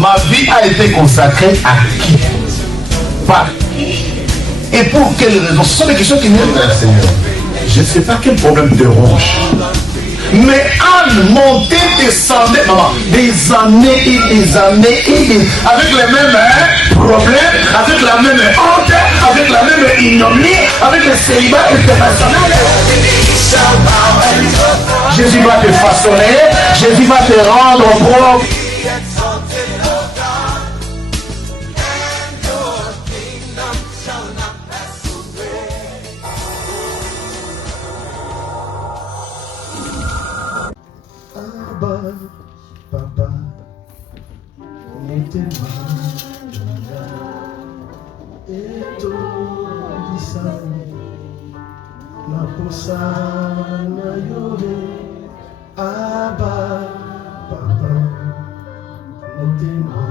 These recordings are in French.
Ma vie a été consacrée à qui? Par qui? Et pour quelles raisons? Ce sont des questions qui viennent vers le Seigneur. Je ne sais pas quel problème te ronge. Mais Anne montait, descendait, maman, des années et des années et des... avec les mêmes problèmes, avec la même honte, avec la même ignominie, avec le célibat international. Jésus va te façonner, Jésus va te rendre propre. Papa, mettez-moi et tout ça, la posa na yore, Abba, papa, mettez-moi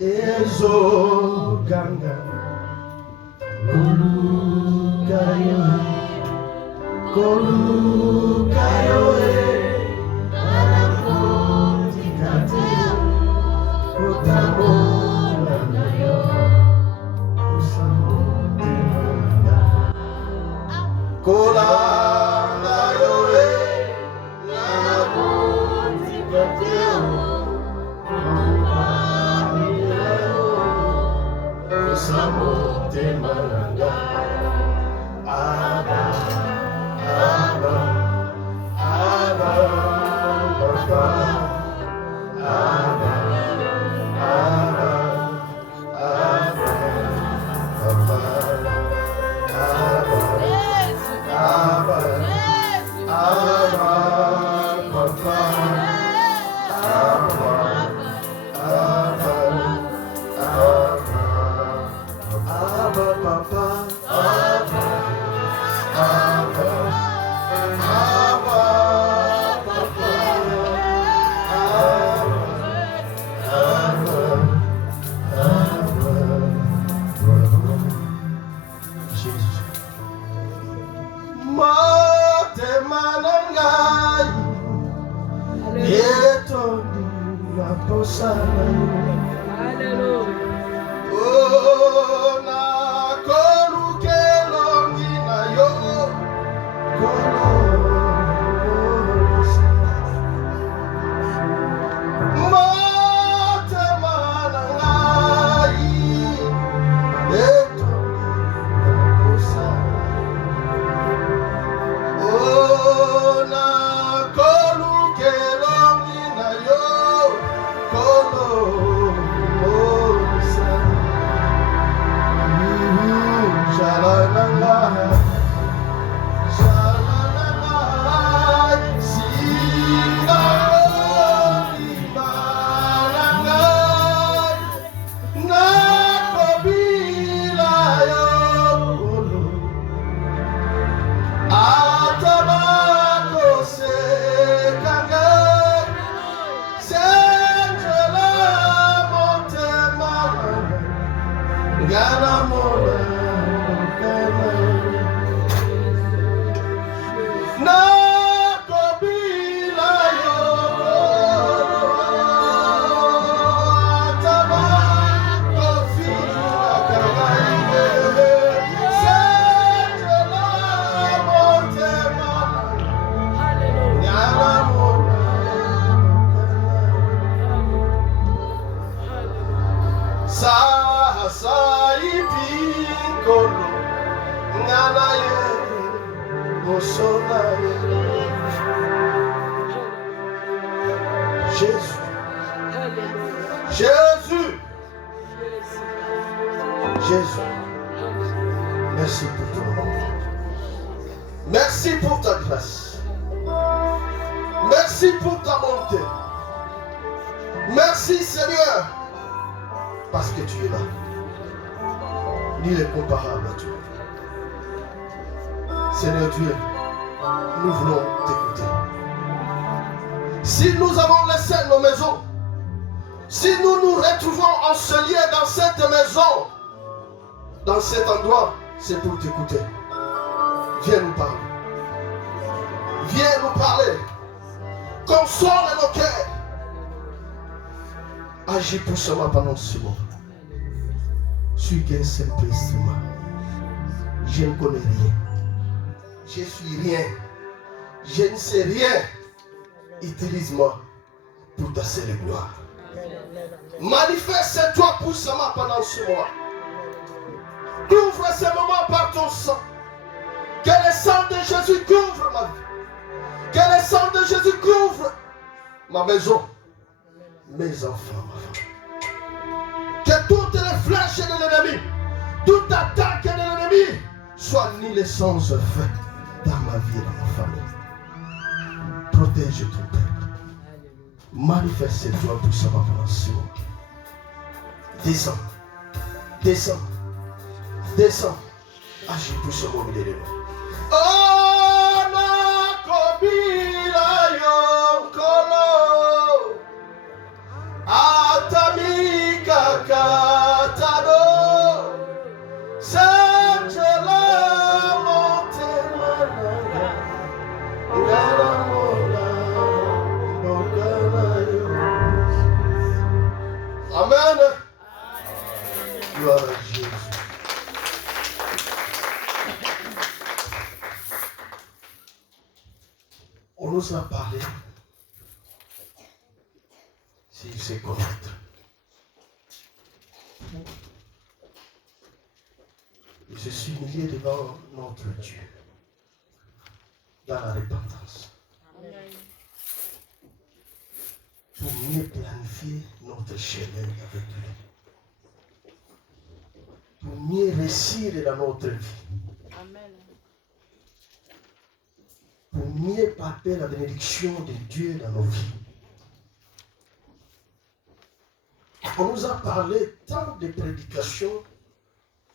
et zo ganga, kolu kayo. Jésus, merci pour ton amour. Merci pour ta grâce. Merci pour ta bonté. Merci Seigneur, parce que tu es là. Nul n'est comparable à toi. Seigneur Dieu, nous voulons t'écouter. Si nous avons laissé nos maisons, si nous nous retrouvons ensevelis dans cette maison, dans cet endroit, c'est pour t'écouter. Viens nous parler. Viens nous parler. Console nos cœurs. Agis puissamment pendant ce moment. Je suis qu'un simple instrument. Je ne connais rien. Je suis rien. Je ne sais rien. Utilise-moi pour ta seule gloire. Manifeste-toi puissamment pendant ce moment. Couvre ce moment par ton sang. Que le sang de Jésus couvre ma vie. Que le sang de Jésus couvre ma maison, mes enfants, ma femme. Que toutes les flèches de l'ennemi, toute attaque de l'ennemi soit annulée sans effet dans ma vie et dans ma famille. Protège ton peuple. Manifeste-toi puissamment pendant ce moment. Descends, descends, descends. Agis puissamment au milieu de nous. Oh, ma kobila yonkolo, atamika katado, sanjela montemana, ngaramola, okanayo. Amen. Gloire à Jésus. On nous a parlé, s'il sait connaître. Il se suis humilié devant notre Dieu, dans la repentance. Amen. Pour mieux planifier notre chemin avec lui. Pour mieux réussir dans notre vie. Amen. Pour mieux palper la bénédiction de Dieu dans nos vies. On nous a parlé tant de prédications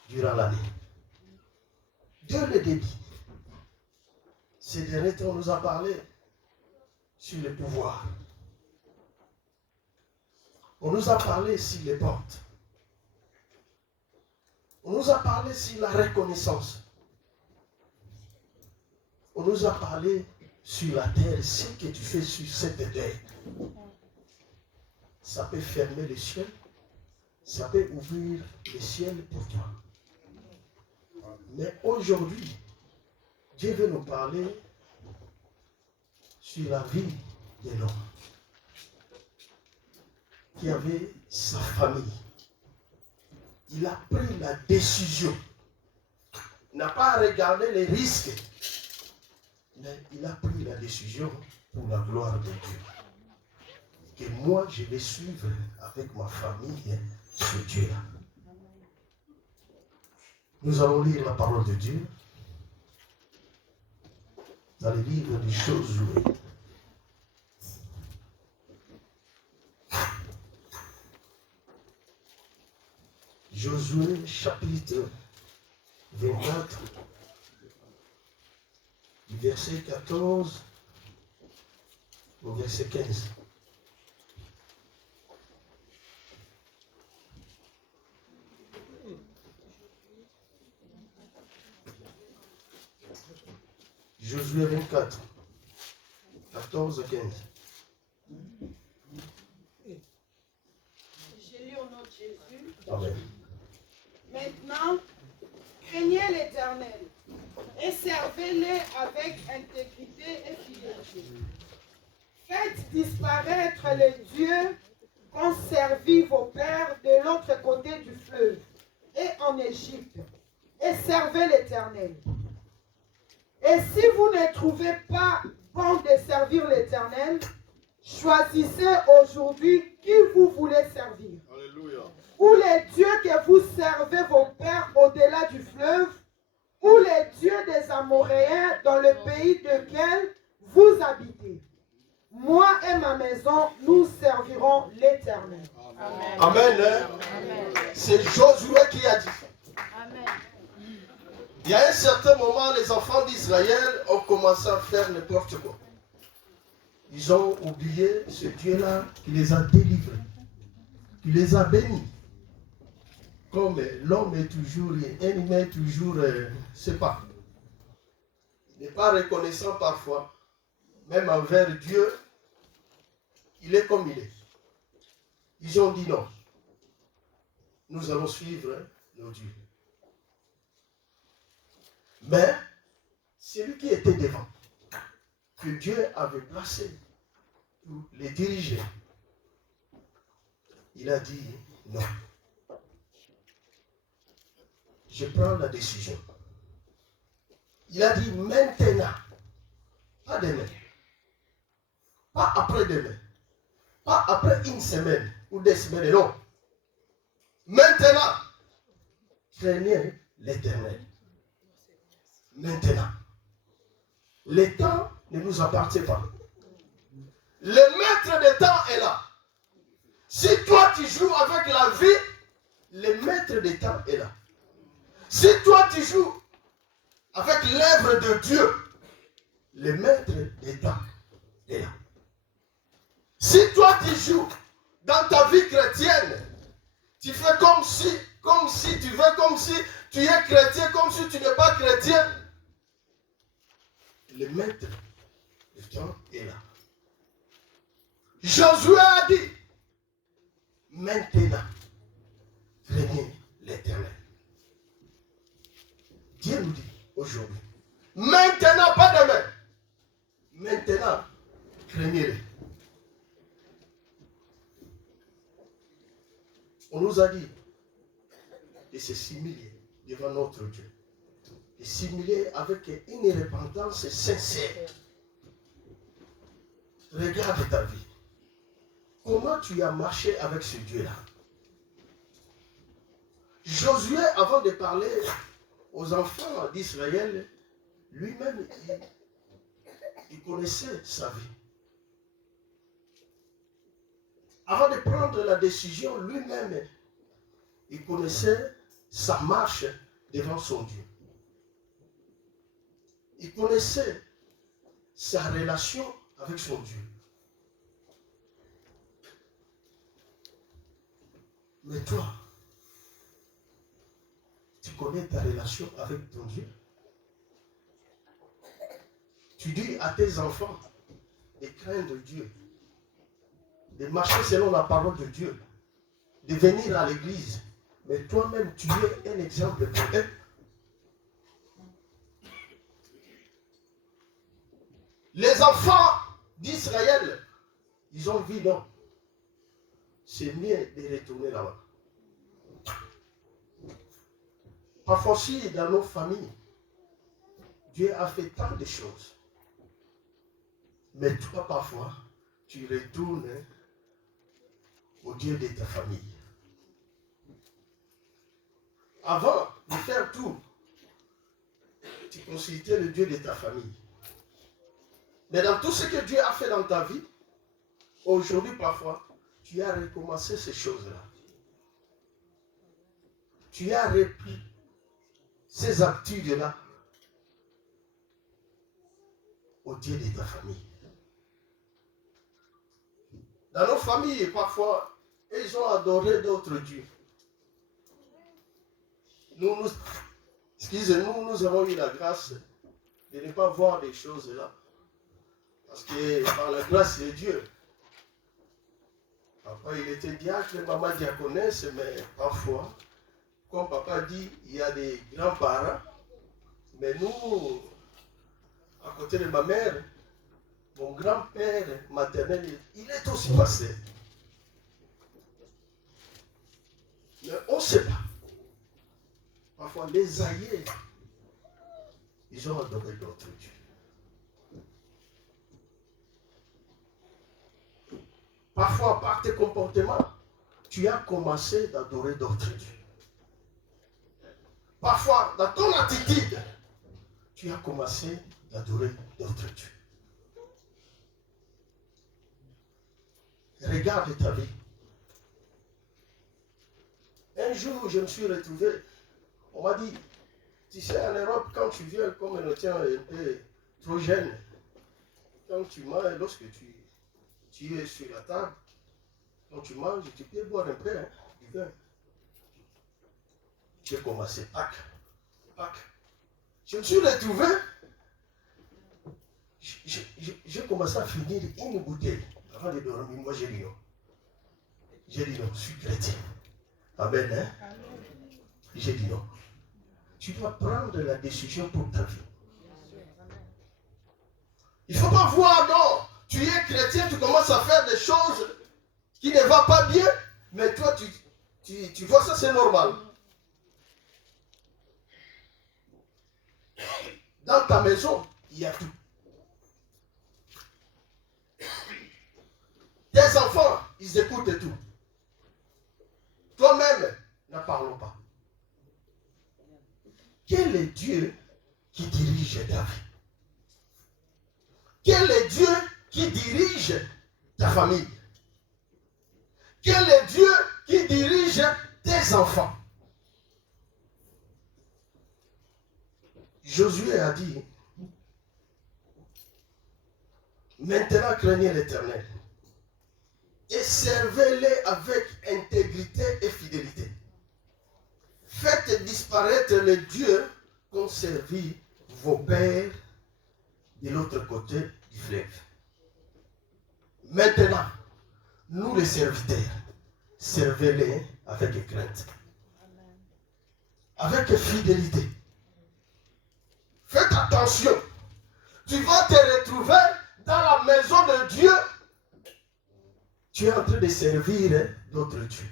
durant l'année. Dieu le début. Ces derniers temps, on nous a parlé sur le pouvoir. On nous a parlé sur les portes. On nous a parlé sur la reconnaissance. On nous a parlé sur la terre, ce que tu fais sur cette terre. Ça peut fermer le ciel, ça peut ouvrir le ciel pour toi. Mais aujourd'hui, Dieu veut nous parler sur la vie de l'homme qui avait sa famille. Il a pris la décision, il n'a pas regardé les risques, mais il a pris la décision pour la gloire de Dieu. Que moi, je vais suivre avec ma famille ce Dieu-là. Nous allons lire la parole de Dieu dans le livre de Josué. Josué chapitre 24, du verset 14 au verset 15. Josué 24, 14 à 15. J'ai lu au nom de Jésus. Amen. Maintenant, craignez l'Éternel et servez-le avec intégrité et fidélité. Faites disparaître les dieux qu'ont servi vos pères de l'autre côté du fleuve et en Égypte, et servez l'Éternel. Et si vous ne trouvez pas bon de servir l'Éternel, choisissez aujourd'hui qui vous voulez servir. Alléluia. Ou les dieux que vous servez vos pères au-delà du fleuve, ou les dieux des Amoréens dans le pays lequel vous habitez. Moi et ma maison, nous servirons l'Éternel. Amen. Amen. Amen. C'est Josué qui a dit. Amen. Il y a un certain moment, les enfants d'Israël ont commencé à faire n'importe quoi. Ils ont oublié ce Dieu-là qui les a délivrés, qui les a bénis. Comme l'homme est toujours, un humain est toujours, c'est pas. Il n'est pas reconnaissant parfois, même envers Dieu, il est comme il est. Ils ont dit non. Nous allons suivre nos dieux. Mais celui qui était devant, que Dieu avait placé pour les diriger, il a dit non. Je prends la décision. Il a dit maintenant, pas demain, pas après-demain, pas après une semaine ou des semaines, non. Maintenant, craignez l'Éternel. Maintenant. Le temps ne nous appartient pas. Le maître des temps est là. Si toi tu joues avec la vie, le maître des temps est là. Si toi tu joues avec l'œuvre de Dieu, le maître des temps est là. Si toi tu joues dans ta vie chrétienne, tu fais comme si tu veux, comme si tu es chrétien, comme si tu n'es pas chrétien, le maître du temps est là. Josué a dit, maintenant, craignez l'Éternel. Dieu nous dit aujourd'hui, maintenant, pas demain, maintenant, craignez-le. On nous a dit de se simuler devant notre Dieu. De simuler avec une repentance sincère. Regarde ta vie. Comment tu as marché avec ce Dieu-là? Josué, avant de parler aux enfants d'Israël, lui-même, il connaissait sa vie. Avant de prendre la décision, lui-même, il connaissait sa marche devant son Dieu. Il connaissait sa relation avec son Dieu. Mais toi, tu connais ta relation avec ton Dieu? Tu dis à tes enfants de craindre Dieu, de marcher selon la parole de Dieu, de venir à l'église. Mais toi-même, tu es un exemple pour eux. Les enfants d'Israël, ils ont vu, non. C'est mieux de retourner là-bas. Parfois aussi, dans nos familles, Dieu a fait tant de choses. Mais toi, parfois, tu retournes au Dieu de ta famille. Avant de faire tout, tu consultais le Dieu de ta famille. Mais dans tout ce que Dieu a fait dans ta vie, aujourd'hui, parfois, tu as recommencé ces choses-là. Tu as repris ces habitudes-là au Dieu de ta famille. Dans nos familles, parfois, ils ont adoré d'autres dieux. Nous avons eu la grâce de ne pas voir des choses là. Parce que par la grâce de Dieu, papa il était diacre, maman diaconesse, mais parfois, comme papa dit, il y a des grands-parents. Mais nous, à côté de ma mère, mon grand-père maternel, il est aussi passé. Mais on ne sait pas. Parfois, les aïeux, ils ont adoré d'autres dieux. Parfois, par tes comportements, tu as commencé d'adorer d'autres dieux. Parfois, dans ton attitude, tu as commencé d'adorer d'autres dieux. Regarde ta vie. Un jour, je me suis retrouvé, on m'a dit, tu sais, en Europe, quand tu viens comme un tien un peu trop jeune, quand tu manges, lorsque tu es sur la table, quand tu manges, tu peux boire un peu du vin. J'ai commencé, Pâques. Je me suis retrouvé, j'ai commencé à finir une bouteille avant de dormir. Moi, j'ai dit non. J'ai dit non, je suis chrétien. Amen. Hein? J'ai dit non. Tu dois prendre la décision pour ta vie. Il ne faut pas voir, non. Tu es chrétien, tu commences à faire des choses qui ne vont pas bien, mais toi, tu vois ça, c'est normal. Dans ta maison, il y a tout. Tes enfants, ils écoutent tout. Toi-même, ne parlons pas. Quel est Dieu qui dirige ta vie? Quel est Dieu qui dirige ta famille? Quel est Dieu qui dirige tes enfants? Josué a dit, maintenant craignez l'Éternel et servez-les avec intégrité et fidélité. Faites disparaître les dieux qu'ont servi vos pères de l'autre côté du fleuve. Maintenant, nous les serviteurs, servez-les avec crainte, avec fidélité. Faites attention. Tu vas te retrouver dans la maison de Dieu. Tu es en train de servir d'autres dieux.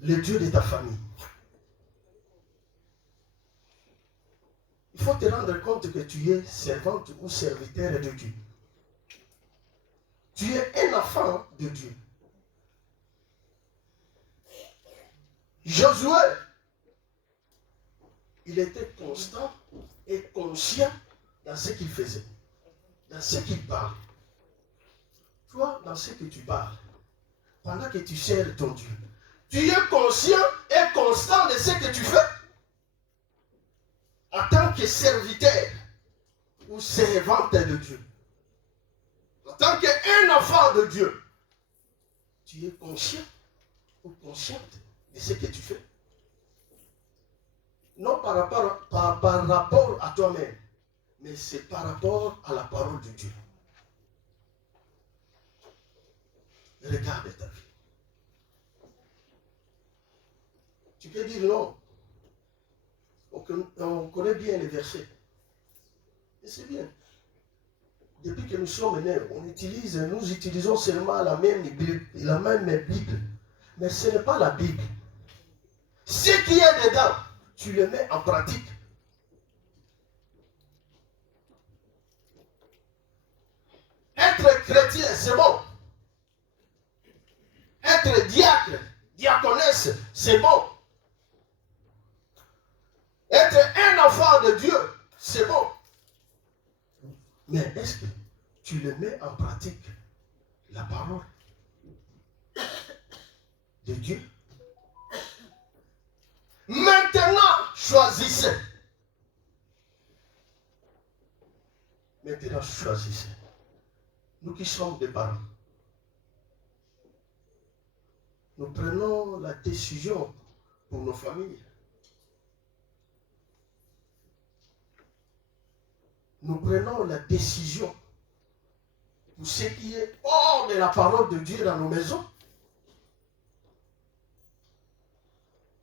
Le Dieu de ta famille. Il faut te rendre compte que tu es servante ou serviteur de Dieu. Tu es un enfant de Dieu. Josué, il était constant et conscient dans ce qu'il faisait, dans ce qu'il parlait. Toi, dans ce que tu parles, pendant que tu sers ton Dieu, tu es conscient et constant de ce que tu fais. En tant que serviteur ou servante de Dieu, en tant qu'un enfant de Dieu, tu es conscient ou consciente de ce que tu fais. Non par rapport à toi-même, mais c'est par rapport à la parole de Dieu. Regarde ta vie. Tu peux dire non. On connaît bien les versets. Et c'est bien. Depuis que nous sommes nés, nous utilisons seulement la même Bible. Mais ce n'est pas la Bible. Ce qui est dedans, tu le mets en pratique. Être chrétien, c'est bon. Être diacre, diaconesse, c'est bon. Être un enfant de Dieu, c'est bon. Mais est-ce que tu le mets en pratique, la parole de Dieu? Maintenant, choisissez. Maintenant, choisissez. Nous qui sommes des parents, nous prenons la décision pour nos familles. Nous prenons la décision pour ce qui est hors de la parole de Dieu dans nos maisons.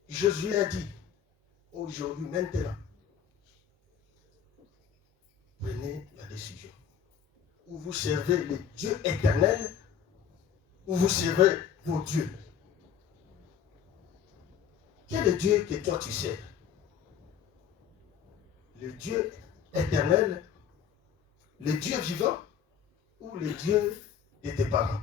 Jésus a dit, aujourd'hui, maintenant, prenez la décision. Ou vous servez le Dieu éternel, ou vous servez vos dieux. Quel est le Dieu que toi tu sers? Le Dieu éternel, le Dieu vivant, ou le Dieu de tes parents?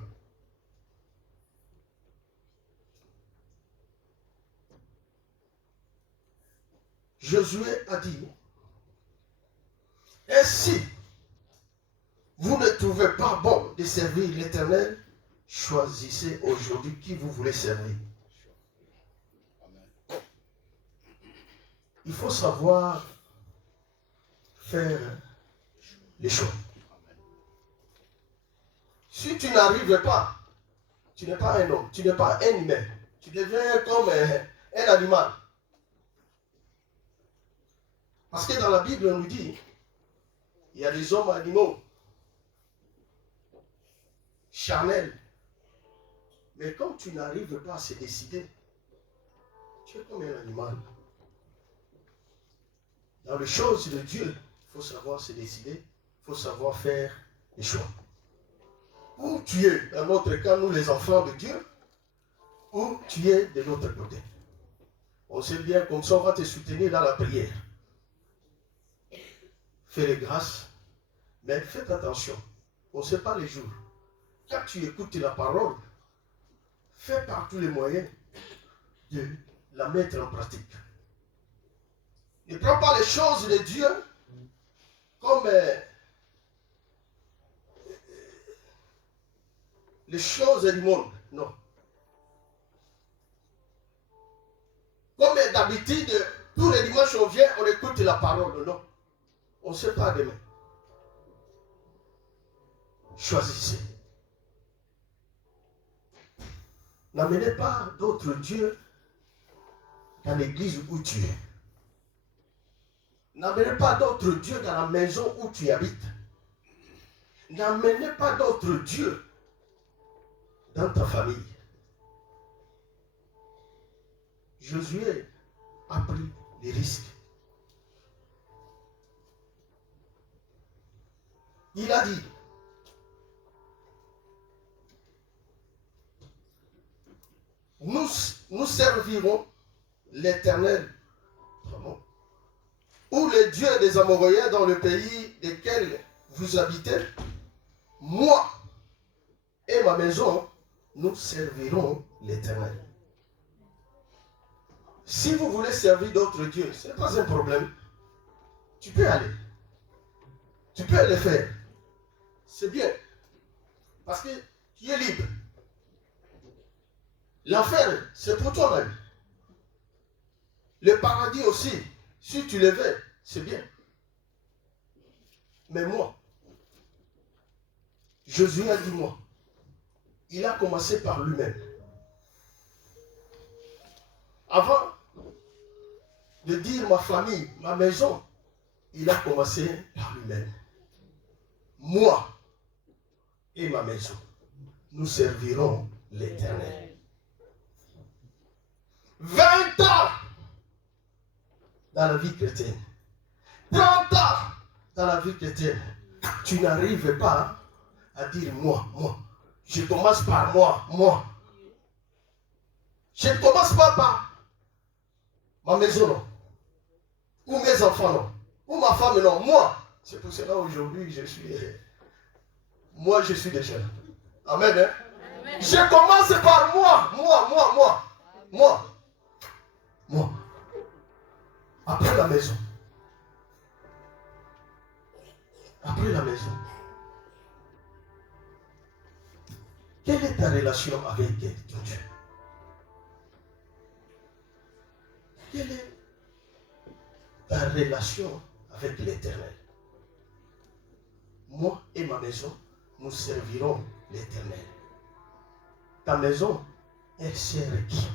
Josué a dit, et si vous ne trouvez pas bon de servir l'Éternel, choisissez aujourd'hui qui vous voulez servir. Il faut savoir faire les choix. Si tu n'arrives pas, tu n'es pas un homme, tu n'es pas un humain, tu deviens comme un animal. Parce que dans la Bible, on nous dit, il y a des hommes animaux, charnels, Mais quand tu n'arrives pas à se décider, tu es comme un animal. Dans les choses de Dieu, il faut savoir se décider, il faut savoir faire les choix. Ou tu es, dans notre cas, nous les enfants de Dieu, ou tu es de l'autre côté. On sait bien, comme ça, on va te soutenir dans la prière. Fais les grâces, mais faites attention. On ne sait pas les jours. Quand tu écoutes la parole, fais par tous les moyens de la mettre en pratique. Ne prends pas les choses de Dieu comme les choses du monde. Non. Comme d'habitude, tous les dimanches on vient, on écoute la parole. Non. On ne sait pas demain. Choisissez. N'amenez pas d'autres dieux dans l'église où tu es. N'amenez pas d'autres dieux dans la maison où tu habites. N'amenez pas d'autres dieux dans ta famille. Josué a pris les risques. Il a dit, nous servirons l'Éternel, ou le Dieu des Amoréens dans le pays desquels vous habitez. Moi et ma maison, nous servirons l'Éternel. Si vous voulez servir d'autres dieux, ce n'est pas un problème. Tu peux aller. Tu peux le faire. C'est bien. Parce que tu es libre. L'enfer, c'est pour toi-même. Le paradis aussi, si tu le veux, c'est bien. Mais moi, Jésus a dit moi. Il a commencé par lui-même. Avant de dire ma famille, ma maison, il a commencé par lui-même. Moi et ma maison, nous servirons l'Éternel. 20 ans dans la vie chrétienne, 30 ans dans la vie chrétienne, tu n'arrives pas à dire moi. Je commence par moi. Je ne commence pas par ma maison, non. Ou mes enfants, non. Ou ma femme, non. Moi. C'est pour cela aujourd'hui, je suis déjà. Amen. Hein? Amen. Je commence par moi. Après la maison. Quelle est ta relation avec ton Dieu? Quelle est ta relation avec l'Éternel? Moi et ma maison, nous servirons l'Éternel. Ta maison, elle sert qui?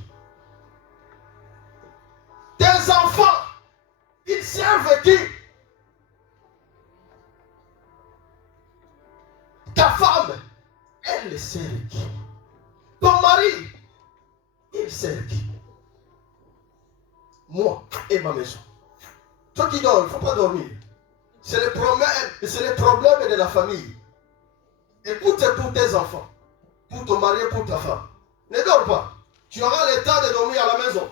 Tes enfants, ils servent qui? Ta femme, elle sert qui? Ton mari, il sert qui? Moi et ma maison. Toi qui dors, il ne faut pas dormir. C'est le problème de la famille. Écoute pour tes enfants, pour ton mari et pour ta femme. Ne dors pas. Tu auras le temps de dormir à la maison.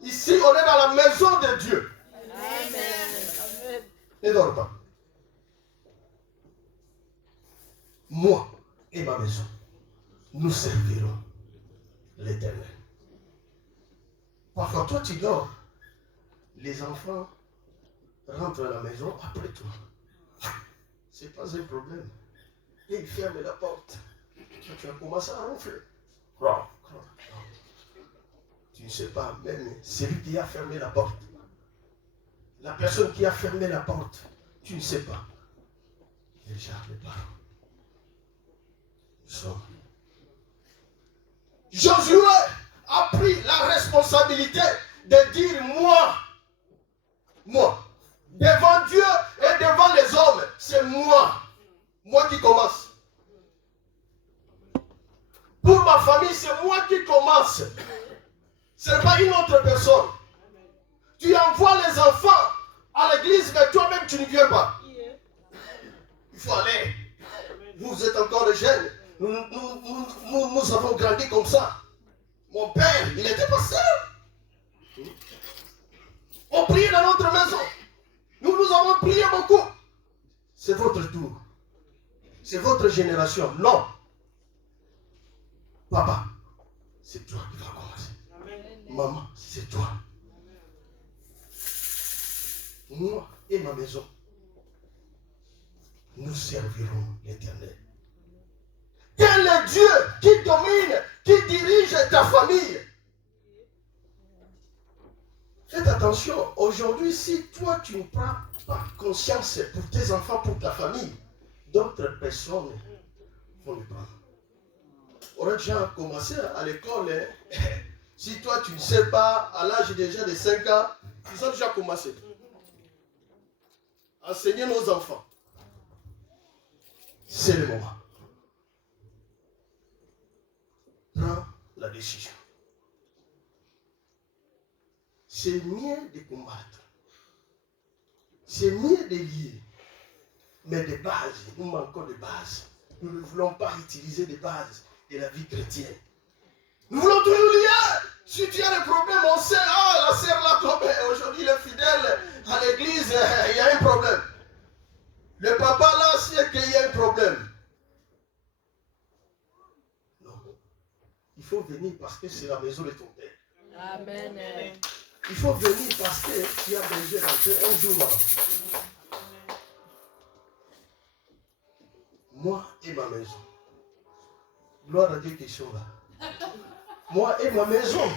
Ici, on est dans la maison de Dieu. Amen. Ne dors pas. Moi et ma maison, nous servirons l'Éternel. Parfois, toi, tu dors. Les enfants rentrent à la maison après toi. Ce n'est pas un problème. Et ils ferment la porte. Tu as commencé à ronfler. Tu ne sais pas, même celui qui a fermé la porte. La personne qui a fermé la porte, tu ne sais pas. Déjà, les parents. Josué a pris la responsabilité de dire moi, devant Dieu et devant les hommes, c'est moi qui commence. Pour ma famille, c'est moi qui commence. Ce n'est pas une autre personne. Tu envoies les enfants à l'église, mais toi-même, tu ne viens pas. Il faut aller. Vous êtes encore jeunes. Nous avons grandi comme ça. Mon père, il était pasteur. On priait dans notre maison. Nous avons prié beaucoup. C'est votre tour. C'est votre génération. Non. Papa, c'est toi qui vas commencer. Maman, c'est toi. Moi et ma maison, nous servirons l'Éternel. Quel est Dieu qui domine, qui dirige ta famille? Faites attention, aujourd'hui, si toi tu ne prends pas conscience pour tes enfants, pour ta famille, d'autres personnes vont le prendre. On a déjà commencé à l'école. Si toi tu ne sais pas, à l'âge déjà de 5 ans, ils ont déjà commencé. Enseigner nos enfants. C'est le moment. Prends la décision. C'est mieux de combattre. C'est mieux de lier. Mais des bases, nous manquons de bases. Nous ne voulons pas utiliser des bases de la vie chrétienne. Nous voulons toujours lier. Si tu as des problèmes, on sait, la sœur là, comme aujourd'hui il est fidèle à l'église, il y a un problème. Le papa là, c'est qu'il y a un problème. Non. Il faut venir parce que c'est la maison de ton père. Amen. Il faut venir parce que tu as besoin d'entrer un jour. Moi et ma maison. Gloire à Dieu qui sont là. Moi et ma maison,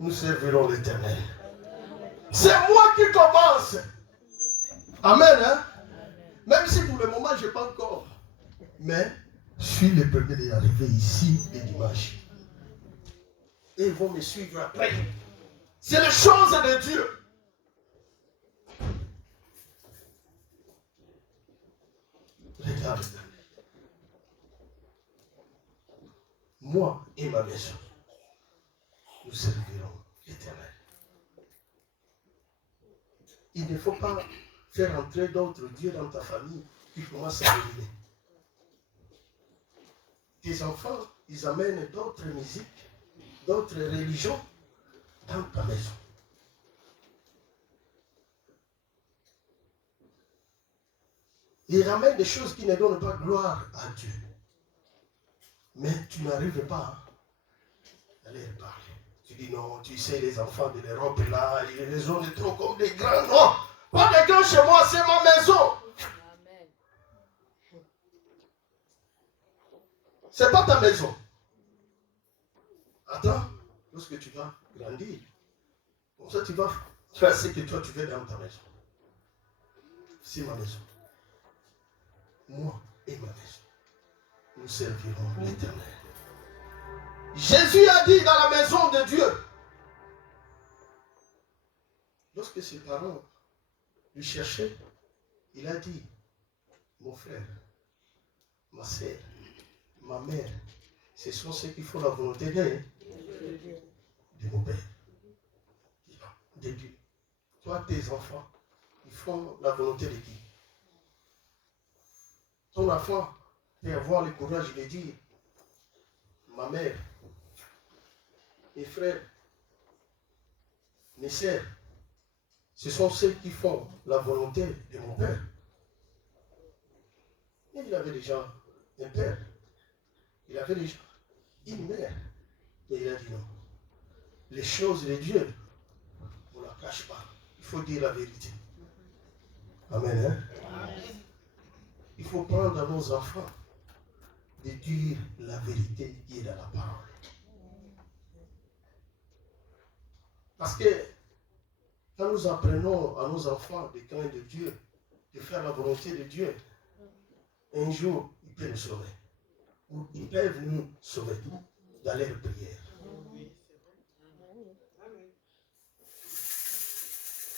nous servirons l'Éternel. C'est moi qui commence. Amen. Hein? Même si pour le moment, je n'ai pas encore. Mais je suis le premier d'arriver ici les dimanches. Et ils vont me suivre après. C'est les choses de Dieu. Regarde. Moi et ma maison, nous servirons l'Éternel. Il ne faut pas faire entrer d'autres dieux dans ta famille qui commencent à dominer. Tes enfants, ils amènent d'autres musiques, d'autres religions dans ta maison. Ils ramènent des choses qui ne donnent pas gloire à Dieu. Mais tu n'arrives pas à les parler. Tu dis non, tu sais, les enfants de l'Europe là, ils les ont trop comme des grands. Non, pas des grands chez moi, c'est ma maison. Amen. C'est pas ta maison. Attends, lorsque tu vas grandir, comme ça tu vas faire ce que toi tu veux dans ta maison. C'est ma maison. Moi et ma maison, nous servirons l'Éternel. Jésus a dit dans la maison de Dieu, lorsque ses parents lui cherchaient, il a dit, mon frère, ma sœur, ma mère, ce sont ceux qui font la volonté de mon Père, de Dieu. Toi, tes enfants, ils font la volonté de qui? Ton enfant peut avoir le courage de dire, ma mère, mes frères, mes sœurs, ce sont ceux qui font la volonté de mon Père. Et il avait déjà un père, il avait déjà une mère, mais il a dit non. Les choses de Dieu, on ne la cache pas. Il faut dire la vérité. Amen. Hein? Amen. Il faut prendre à nos enfants de dire la vérité qui est dans la parole. Parce que quand nous apprenons à nos enfants de craindre de Dieu, de faire la volonté de Dieu, un jour, ils peuvent nous sauver. Ou ils peuvent nous sauver dans leur prière.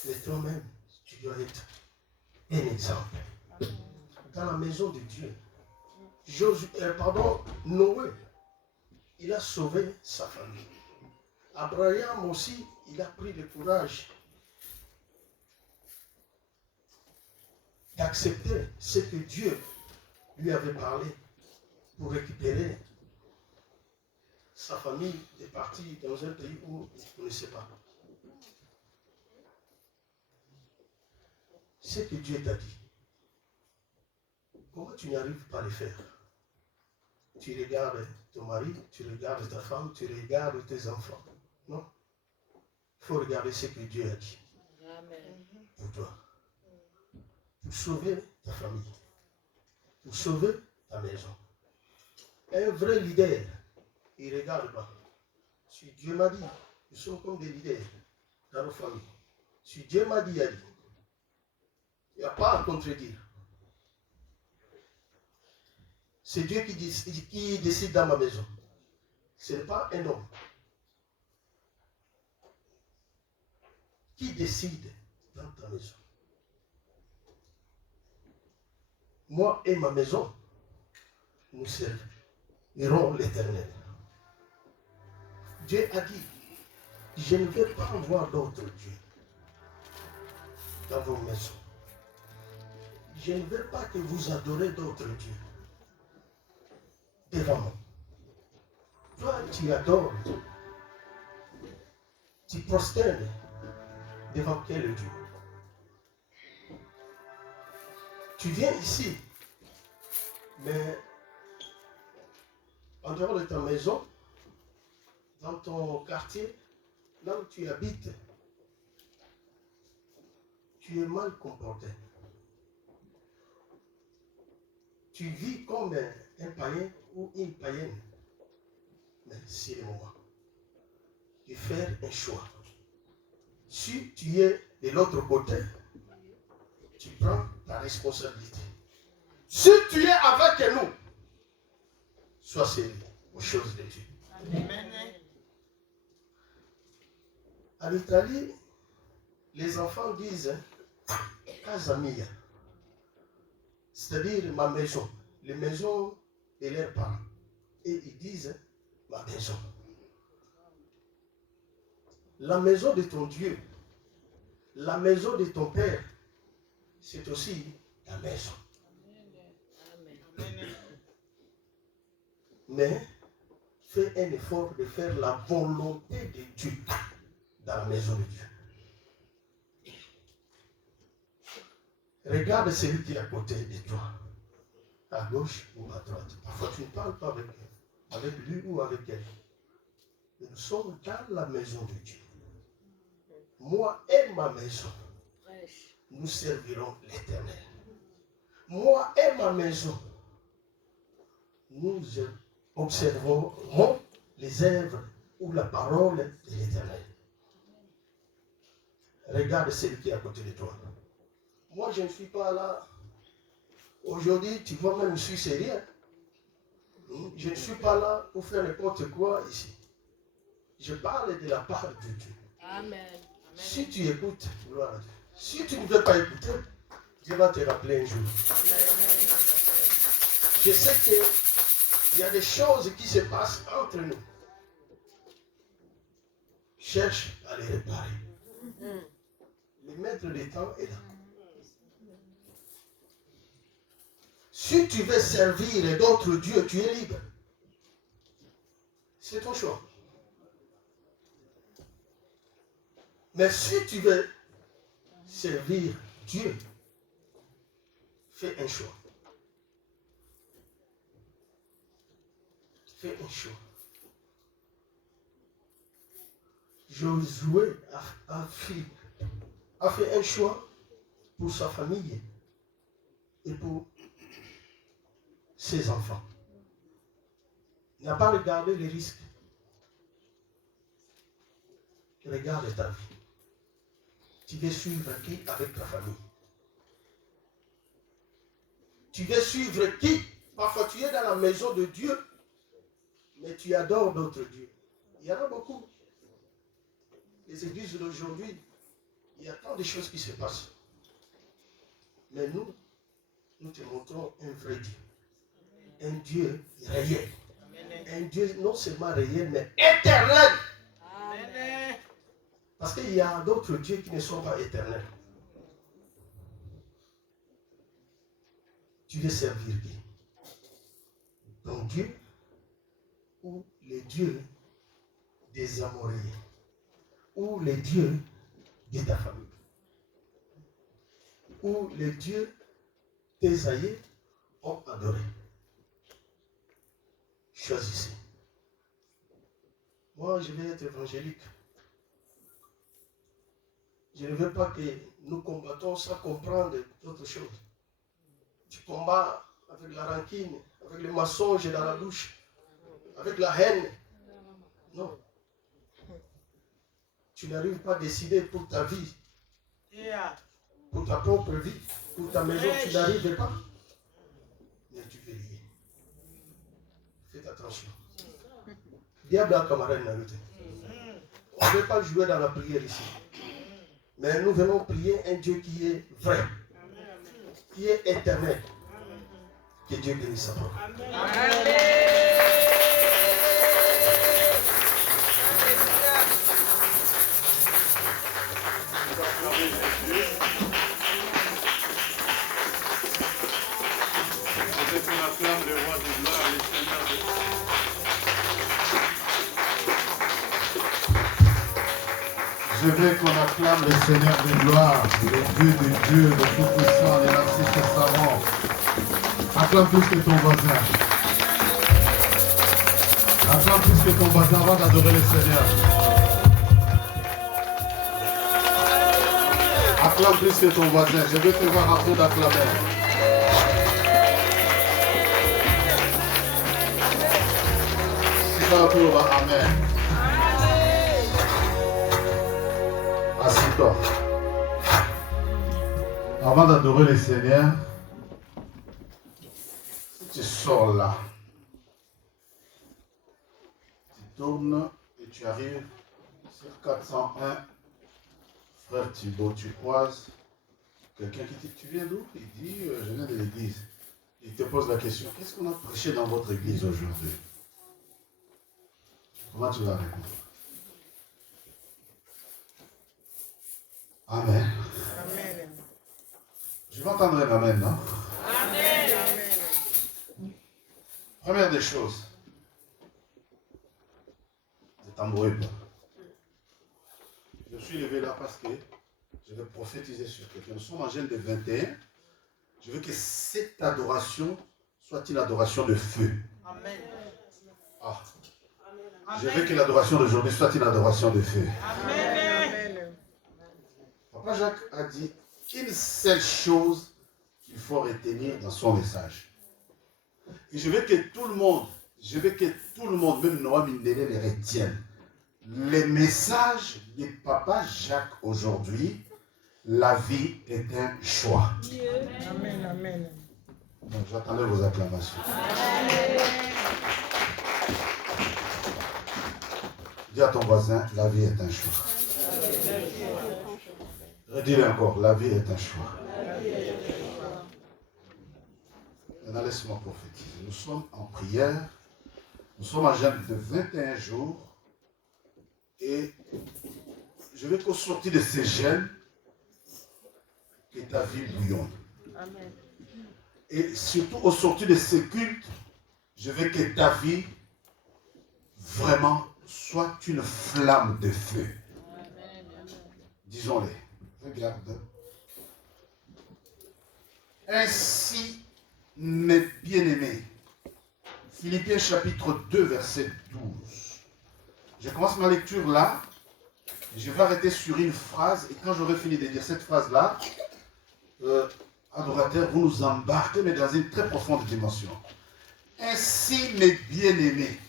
Mais toi-même, tu dois être un exemple. Dans la maison de Dieu, Noé, il a sauvé sa famille. Abraham aussi, il a pris le courage d'accepter ce que Dieu lui avait parlé pour récupérer sa famille est partie dans un pays où il ne connaissait pas. Ce que Dieu t'a dit, comment tu n'arrives pas à le faire? Tu regardes ton mari, tu regardes ta femme, tu regardes tes enfants. Non. Il faut regarder ce que Dieu a dit. Amen. Pour toi. Pour sauver ta famille. Pour sauver ta maison. Un vrai leader, il ne regarde pas. Si Dieu m'a dit, nous sommes comme des leaders dans nos familles. Si Dieu m'a dit, il a dit. Il n'y a pas à contredire. C'est Dieu qui décide dans ma maison. Ce n'est pas un homme. Qui décide dans ta maison? Moi et ma maison, nous servirons l'Éternel. Dieu a dit, je ne vais pas voir d'autres dieux dans vos maisons. Je ne veux pas que vous adorez d'autres dieux devant moi. Toi, tu adores, tu prosternes devant quel Dieu? Tu viens ici, mais en dehors de ta maison, dans ton quartier, là où tu habites, tu es mal comporté. Tu vis comme un païen ou une païenne. Mais c'est le moment de faire un choix. Si tu es de l'autre côté, tu prends ta responsabilité. Si tu es avec nous, sois sérieux aux choses de Dieu. Amen. En Italie, les enfants disent casa mia, c'est-à-dire ma maison, les maisons de leurs parents. Et ils disent ma maison. La maison de ton Dieu, la maison de ton Père, c'est aussi ta maison. Amen. Mais fais un effort de faire la volonté de Dieu dans la maison de Dieu. Regarde celui qui est à côté de toi, à gauche ou à droite. Parfois tu ne parles pas avec lui ou avec elle. Mais nous sommes dans la maison de Dieu. Moi et ma maison, nous servirons l'Éternel. Moi et ma maison, nous observerons les œuvres ou la parole de l'Éternel. Regarde celui qui est à côté de toi. Moi, je ne suis pas là. Aujourd'hui, tu vois même, je suis sérieux. Je ne suis pas là pour faire n'importe quoi ici. Je parle de la part de Dieu. Amen. Si tu écoutes, gloire à Dieu. Si tu ne veux pas écouter, Dieu va te rappeler un jour. Amen. Je sais qu'il y a des choses qui se passent entre nous. Cherche à les réparer. Le maître des temps est là. Si tu veux servir d'autres dieux, tu es libre. C'est ton choix. Mais si tu veux servir Dieu, fais un choix. Fais un choix. Josué a fait un choix pour sa famille et pour ses enfants. Il n'a pas regardé les risques. Regarde ta vie. Tu veux suivre qui avec ta famille? Tu veux suivre qui? Parfois tu es dans la maison de Dieu, mais tu adores d'autres dieux. Il y en a beaucoup. Les églises d'aujourd'hui, il y a tant de choses qui se passent. Mais nous te montrons un vrai Dieu. Un Dieu réel. Un Dieu non seulement réel, mais éternel. Parce qu'il y a d'autres dieux qui ne sont pas éternels. Tu veux servir qui? Ton Dieu ou les dieux des Amoréens ou les dieux de ta famille ou les dieux tes aïeux ont adoré. Choisissez. Moi, je vais être évangélique. Je ne veux pas que nous combattons sans comprendre d'autres choses. Tu combats avec la rancune, avec le mensonge dans la bouche, avec la haine. Non. Tu n'arrives pas à décider pour ta vie, pour ta propre vie, pour ta maison, tu n'arrives pas. Mais tu peux lier. Faites attention. Diable a camarade Narute. On ne veut pas jouer dans la prière ici. Mais nous venons prier un Dieu qui est vrai, qui est éternel. Que Dieu bénisse sa parole. Peut-être qu'on acclame le roi de gloire, le Seigneur de Je veux qu'on acclame le Seigneur de gloire, le Dieu de Dieu, le Tout-Puissant, le Merci Testament. Acclame plus que ton voisin. Acclame plus que ton voisin avant d'adorer le Seigneur. Acclame plus que ton voisin. Je veux te voir en train d'acclamer. Amen. Assis-toi. Avant d'adorer le Seigneur, tu sors là. Tu tournes et tu arrives sur 401. Frère Thibaut, tu croises quelqu'un qui dit, tu viens d'où? Il dit, je viens de l'église. Il te pose la question, qu'est-ce qu'on a prêché dans votre église aujourd'hui? Comment tu vas répondre? Amen. Amen. Je vais entendre un amen, non? Amen. Première des choses, ne t'embrouille pas. Je suis levé là parce que je vais prophétiser sur quelqu'un. Nous sommes en Genèse 21. Je veux que cette adoration soit une adoration de feu. Amen. Ah. Je veux que l'adoration d'aujourd'hui soit une adoration de feu. Amen. Papa Jacques a dit une seule chose qu'il faut retenir dans son message. Et je veux que tout le monde, même Noam Mindele, les retienne. Le message de Papa Jacques aujourd'hui, la vie est un choix. Amen, amen. Donc j'attendais vos acclamations. Amen. Dis à ton voisin, la vie est un choix. Redis-le encore, la vie est un choix. Maintenant, laisse-moi prophétiser. Nous sommes en prière. Nous sommes en jeûne de 21 jours. Et je veux qu'au sortir de ces jeûnes, que ta vie bouillonne. Amen. Et surtout au sortir de ces cultes, je veux que ta vie vraiment soit une flamme de feu. Amen. Disons-le. Regarde. Ainsi, mes bien-aimés, Philippiens chapitre 2, verset 12. Je commence ma lecture là. Je vais arrêter sur une phrase. Et quand j'aurai fini de dire cette phrase-là, adorateurs, vous nous embarquez, mais dans une très profonde dimension. Ainsi, mes bien-aimés,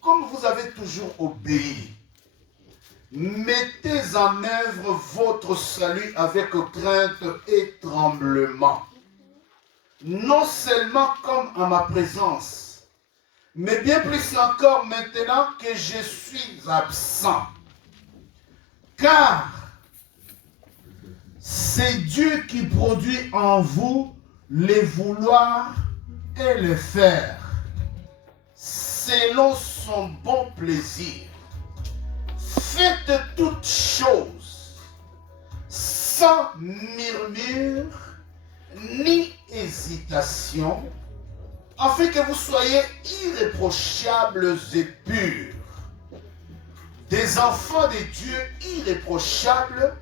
comme vous avez toujours obéi, mettez en œuvre votre salut avec crainte et tremblement. Non seulement comme en ma présence, mais bien plus encore maintenant que je suis absent. Car c'est Dieu qui produit en vous les vouloir et les faire. selon son bon plaisir. Faites toutes choses sans murmure ni hésitation, afin que vous soyez irréprochables et purs, des enfants de Dieu irréprochables,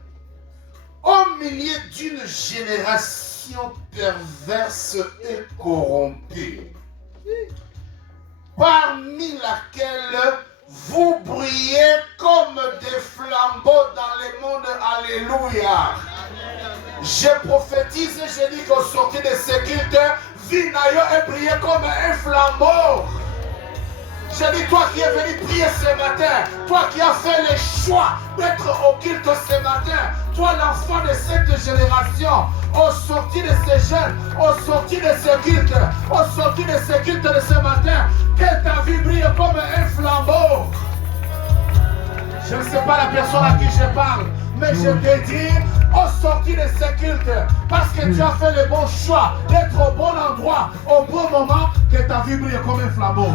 au milieu d'une génération perverse et corrompue, parmi laquelle vous brillez comme des flambeaux dans le monde. Alléluia. Je prophétise et je dis qu'au sortir de ce culte, Vinayo est brillé comme un flambeau. Je dis, toi qui es venu prier ce matin, toi qui as fait le choix d'être au culte ce matin, toi l'enfant de cette génération, au sortir de ces jeunes, au sortir de ce culte, au sortir de ce culte de ce matin, que ta vie brille comme un flambeau. Je ne sais pas la personne à qui je parle, mais je te dis, au sortir de ce culte, parce que tu as fait le bon choix d'être au bon endroit, au bon moment, que ta vie brille comme un flambeau.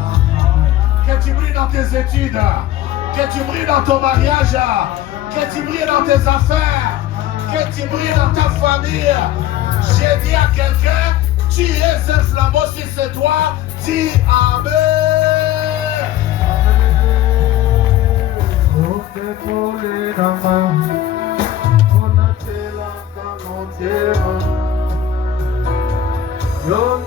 Que tu brilles dans tes études, que tu brilles dans ton mariage, que tu brilles dans tes affaires, que tu brilles dans ta famille. J'ai dit à quelqu'un, tu es un flambeau, si c'est toi, dis Amen. Yo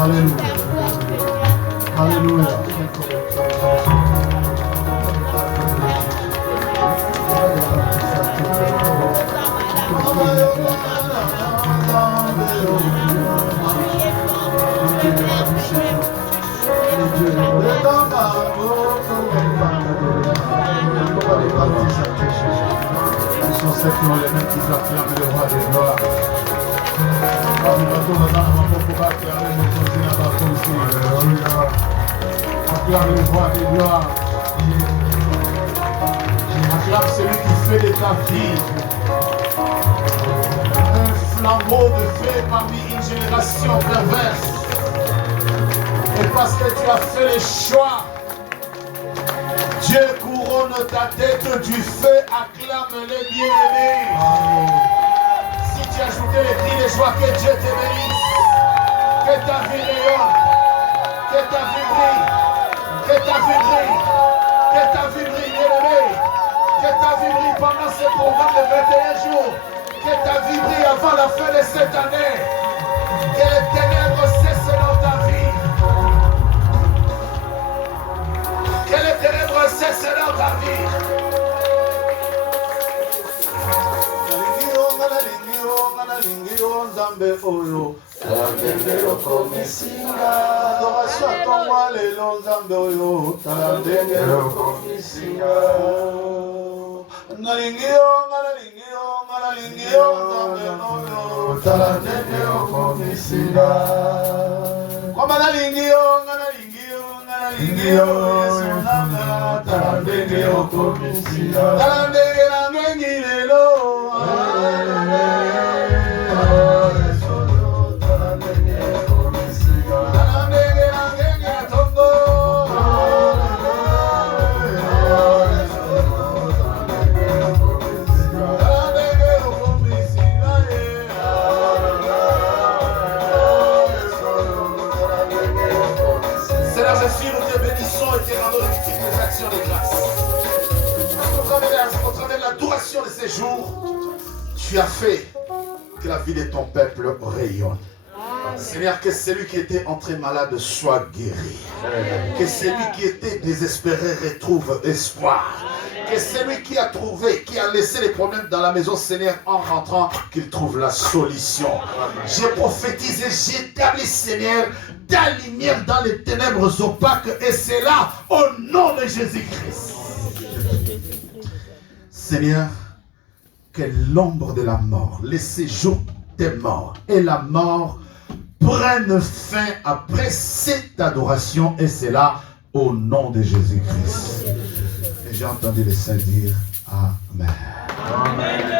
Alléluia. Alléluia. Ils sont ceux qui ont les mains qui acclament le roi des gloires. Acclame le roi des gloires. Acclame celui qui fait de ta vie un flambeau de feu parmi une génération perverse. Et parce que tu as fait le choix, Dieu couronne ta tête du feu, acclame-le bien-aimé. Si tu as ajouté les cris de joie, que Dieu te bénisse. Que ta vie rayonne. Que ta vie brille. Que ta vie brille. Que ta vie brille, bien-aimé. Que ta vie brille pendant ce programme de 21 jours. Que ta vie brille avant la fin de cette année. Que les ténèbres cessent dans ta vie. Que les ténèbres cessent dans ta vie. Adoration à ton roi, les longs Nzambe oyo. Nalingio, Nzambe oyo. Talandenge okomisinga. Kwama nalingio, Yesu nanga. Talandenge okomisinga. Talandenge nangengi lelo. Au travers de l'adoration de ces jours, tu as fait que la vie de ton peuple rayonne. Seigneur, que celui qui était entré malade soit guéri. Que celui qui était désespéré retrouve espoir. Que celui qui a trouvé, qui a laissé les problèmes dans la maison, Seigneur, en rentrant, qu'il trouve la solution. J'ai prophétisé, j'établis, Seigneur, ta lumière dans les ténèbres opaques, et c'est là, au nom de Jésus-Christ. Seigneur, que l'ombre de la mort, le séjour des morts et la mort prennent fin après cette adoration, et c'est là, au nom de Jésus-Christ. Et j'ai entendu les saints dire Amen. Amen.